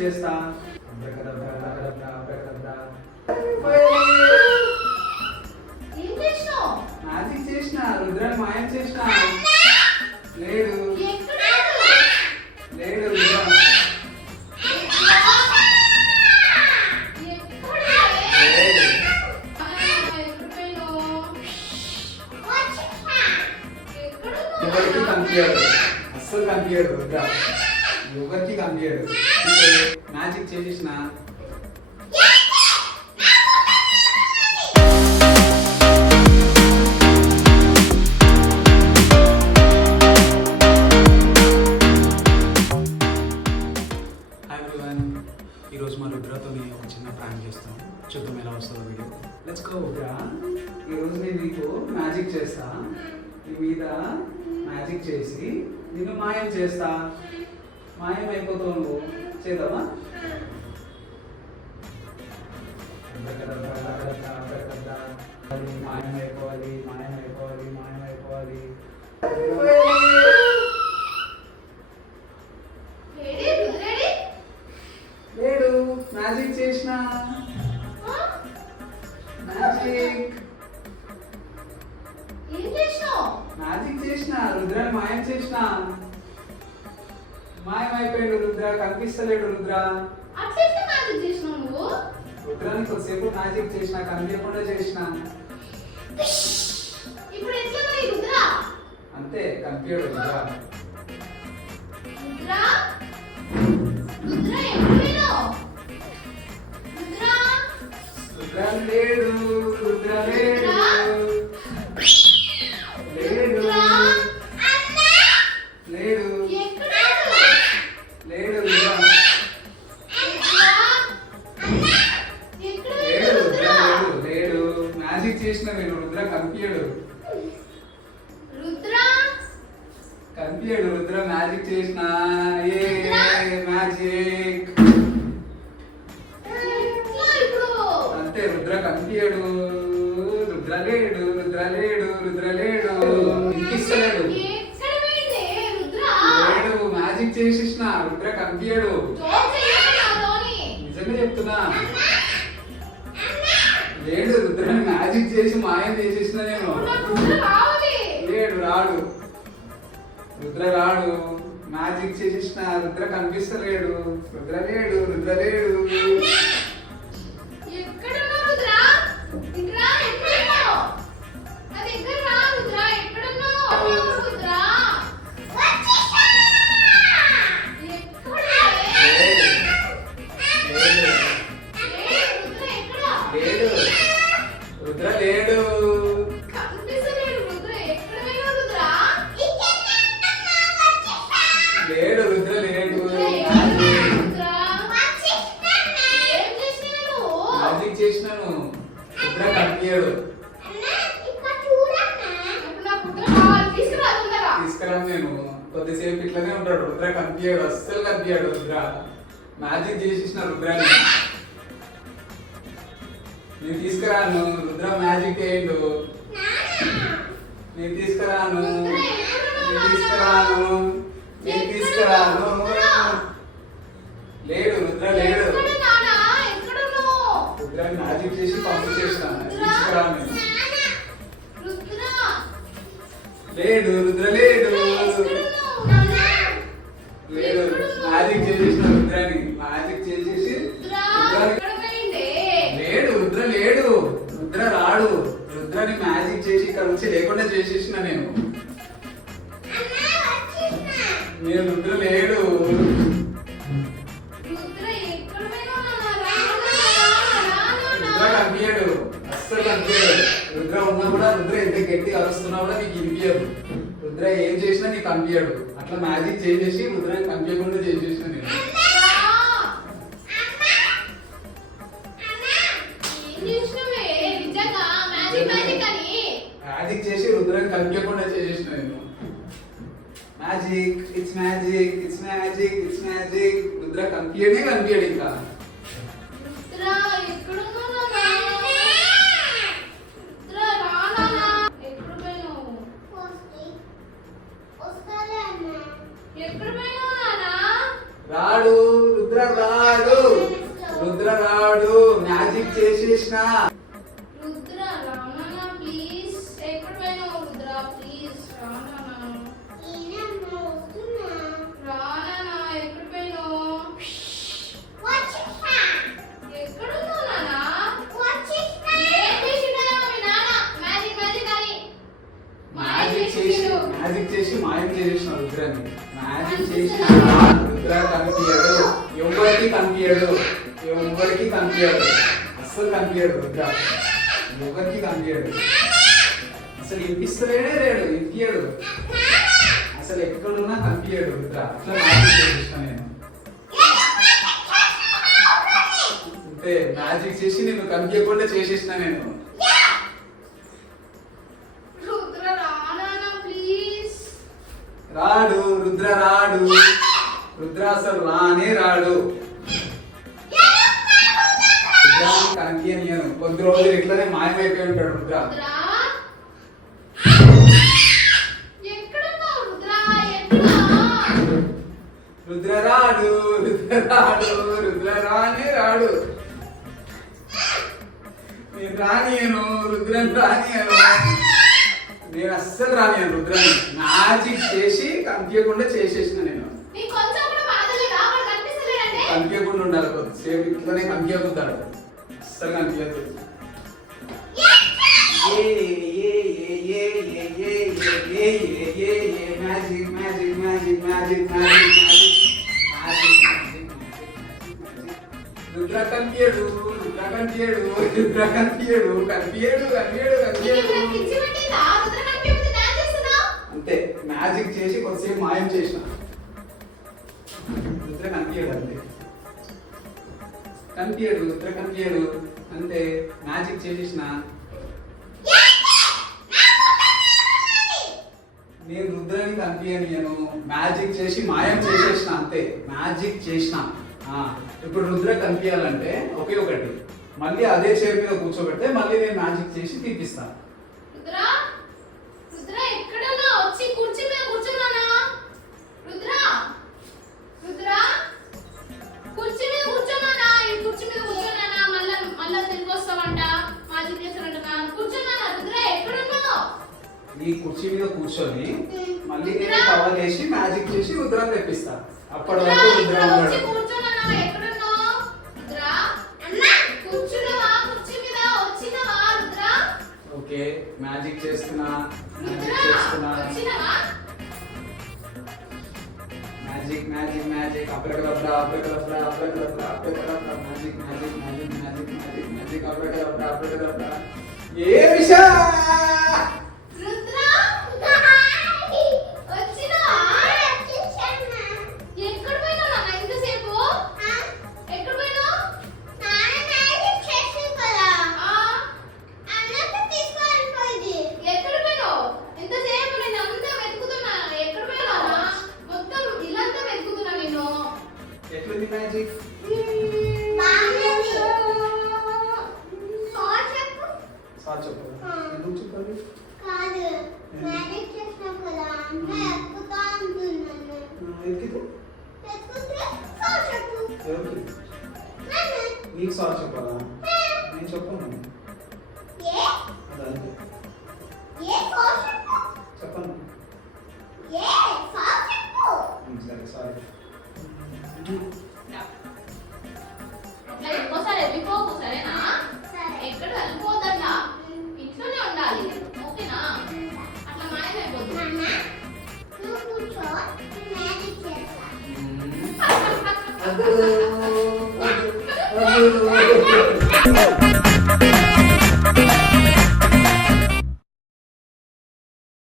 చేస్తా. మ్యాజిక్ చేసిన రుద్రాన్ని మాయం చేసిన. లేడు లేడు రుద్ర. ఎవరికి కనిపించాడు, అస్సలు కనిపించాడు రుద్ర, ఎవరికి కనిపించాడు. మ్యాజిక్ చేసేసిన. ఈరోజు మా రుద్రతో ఒక చిన్న ప్రాంక్ చేస్తాం, చూద్దాం ఎలా వస్తుందో వీడియో. Let's go Rudra. ఈరోజు నేను నీకు మ్యాజిక్ చేస్తా, నీ మీద మ్యాజిక్ చేసి నిన్ను మాయం చేస్తా. మాయం అయిపోతావు నువ్వు, చేద్దామా? మాయం అయిపోవాలి, మాయం అయిపోవాలి, మాయం అయిపోవాలి. లేడు, మ్యాజిక్ చేసిన. మ్యాజిక్ మ్యాజిక్ చేసిన రుద్రాన్ని మాయం చేసిన. మాయం అయిపోయాడు రుద్ర, కనిపిస్తలేడు రుద్ర. రుద్రాన్ని కొద్దిసేపు మ్యాజిక్ చేసిన, కనిపించకుండా చేసిన. అంతే, కనిపించాడు రుద్ర. రుద్ర లేడు, రుద్ర లేడు, లేడు, లేడు, లేడు రుద్ర. లేడు రుద్ర, లేడు, లేడు. మ్యాజిక్ చేసిన నేను, రుద్ర కనిపించాడు. కనిపించాడు రుద్ర, మ్యాజిక్ చేసిన. ఏ మ్యాజిక్. అంతే, రుద్ర కనిపించాడు. రుద్ర లేడు, రుద్ర లేడు, రుద్ర లేడు. ఇప్పిస్తలేడు. లేడు, మ్యాజిక్ చేసేసిన. రుద్ర కనిపించాడు. నిజంగా చెప్తున్నా, లేడు. రుద్రాన్ని మ్యాజిక్ చేసి మాయం చేసేసిన నేను. లేడు, రాడు రుద్ర, రాడు. మ్యాజిక్ చేసేసిన. రుద్ర కనిపిస్తలేడు. రుద్ర లేడు, రుద్ర లేడు. రుద్ర లేడు. లేడు రుద్ర లేడు. మ్యాజిక్ చేసినాను, రుద్ర కనిపించాడు. తీసుకురా, నేను కొద్దిసేపు ఇట్లానే ఉంటాడు. రుద్ర కనిపించాడు, అస్సలు కనిపించాడు రుద్ర. మ్యాజిక్ చేసేసిన రుద్రాన్ని నేను తీసుకురాను. రుద్ర మ్యాజిక్ చేయండు. నేను తీసుకురాను, నేను తీసుకురాను, నేను తీసుకురాను. లేడు రుద్ర, లేడు. రుద్రాన్ని మ్యాజిక్ చేసి పంపించేసిన. తీసుకురాను. లేడు రుద్ర, లేడు, లేడు. మ్యాజిక్ చేసేసిన రుద్రాన్ని, మ్యాజిక్ చేసేసి లేడు. రుద్ర లేడు, రుద్ర రాడు. రుద్రాన్ని మ్యాజిక్ చేసి ఇక్కడ నుంచి లేకుండా చేసేసిన నేను. రుద్ర లేడు. రుద్ర కనిపించాడు, అస్సలు కనిపించాడు. రుద్ర ఉన్నా కూడా, రుద్ర ఎంత గట్టిగా అరుస్తున్నా కూడా నీకు వినిపించదు. రుద్ర ఏం చేసినా నీకు కనిపించాడు. అట్లా మ్యాజిక్ చేసేసి రుద్రాన్ని కనిపించకుండా చేసేసిన నేను. మ్యాజిక్ చేసి రుద్రాన్ని కనిపించకుండా చేసేసిన నేను. Magic, it's magic, it's magic, it's magic. Rudra కనిపించాడు ఇంకా. రాడు రుద్ర, రాడు. చేసేసిన. రుద్ర రానా ప్లీజ్. ఎక్కడ పోయినావు రుద్ర? ప్లీజ్ రానా. రానా ఎక్కడ పోయినావు? ఎక్కడున్నావు నానా? మ్యాజిక్ చేసి మాయం చేసేసిన రుద్రాన్ని. మ్యాజిక్ చేసిన రుద్ర కనిపించాడు. ఎవరికి కనిపించాడు, అస్సలు కనిపించాడు రుద్ర. ఎవరికి కనిపించాడు, అసలు ఇంపిస్తలేడే ఇంపియాడు. అసలు ఎక్కడున్నా కనిపించాడు రుద్ర. అట్లా మ్యాజిక్ చేసేసిన నేను. అంతే, మ్యాజిక్ చేసి నేను కనిపించకుండా చేసేసిన నేను. రాడు రుద్ర, రాడు రుద్ర, అసలు రానే రాడు. రుద్రాన్ని కనిపించనియను. కొద్ది రోజులు ఇట్లనే మాయమైపోయి ఉంటాడు రుద్ర. రుద్ర రాడు, రుద్ర రానే రాడు. నేను రానియను రుద్రని, రానియను. నేను అస్సలు రానియను రుద్రాన్ని. మ్యాజిక్ చేసి కనిపించకుండా చేసేసిన నేను. కనిపించకుండా ఉండాలి కొద్దిసేపు, ఇట్లనే కనిపించకుంటాడు. అస్సలు కనిపించదు. Magic magic magic magic magic Rudra కనిపించడు, అంతే. మ్యాజిక్ చేసి కొద్దిసేపు మాయం చేసిన. రుద్ర కనిపించడు, అంతే. రుద్ర కనిపించడు, అంతే. మ్యాజిక్ చేసేసిన. నేను రుద్రాన్ని కనిపించను. మ్యాజిక్ చేసి మాయం చేసేసిన, అంతే. మ్యాజిక్ చేసిన. ఇప్పుడు రుద్ర కనిపించాలంటే ఒకే ఒకటి, మళ్ళీ అదే చైర్ మీద కూర్చోబెడితే మళ్ళీ నేను మ్యాజిక్ చేసి తీపిస్తాను. ఈ కుర్చీ మీద కూర్చొని మళ్ళీ నేను కవర్ చేసి మ్యాజిక్ చేసి రుద్రాన్ని తెప్పిస్తా. అప్పటి వరకు రుద్ర ఉన్నాడు. ఓకే, మ్యాజిక్ చేస్తున్నా. Magic magic magic abracadabra abracadabra abracadabra abracadabra magic magic magic magic magic magic abracadabra abracadabra. ఏ విషా ఎట్లుంది మ్యాజిక్? సార్ చెప్పు. ఎందుకు చెప్పాలి? నీకు సార్ చెప్పాలా? నేను చెప్పను. చెప్పను. సరే సారీ. ఎక్కడ వెళ్ళిపోద్దట్లా, ఇంట్లోనే ఉండాలి. ఓకేనా? అట్లా మాయమైపోతుంది.